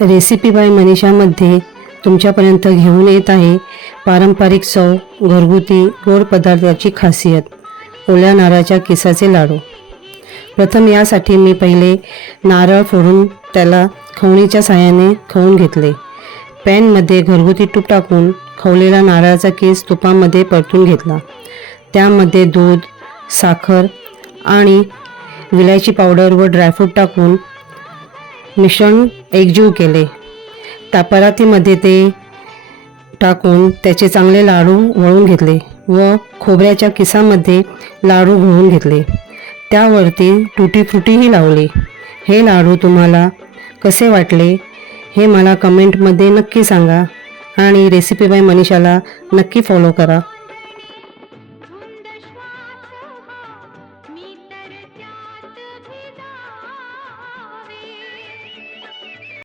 Recipe bye मनीषामध्ये तुमच्यापर्यंत घेऊन येत आहे पारंपरिक चव घरगुती गोड पदार्थाची खासियत ओल्या नारळाच्या किसाचे लाडू। प्रथम यासाठी मी पहिले नारळ फोडून त्याला खवणीच्या साहाय्याने खवून घेतले। पॅनमध्ये घरगुती तूप टाकून खवलेला नारळाचा किस तुपामध्ये परतून घेतला। त्यामध्ये दूध, साखर आणि विलायची पावडर व ड्रायफ्रूट टाकून मिश्रण एकजीव केले। परातीमध्ये ते टाकून त्याचे चांगले लाडू वळून घेतले व खोबऱ्याच्या किसामध्ये लाडू घोळून घेतले। त्यावरती टुटी फ्रुटीही लावली। हे लाडू तुम्हाला कसे वाटले हे मला कमेंटमध्ये नक्की सांगा आणि रेसिपी बाय मनीषाला नक्की फॉलो करा।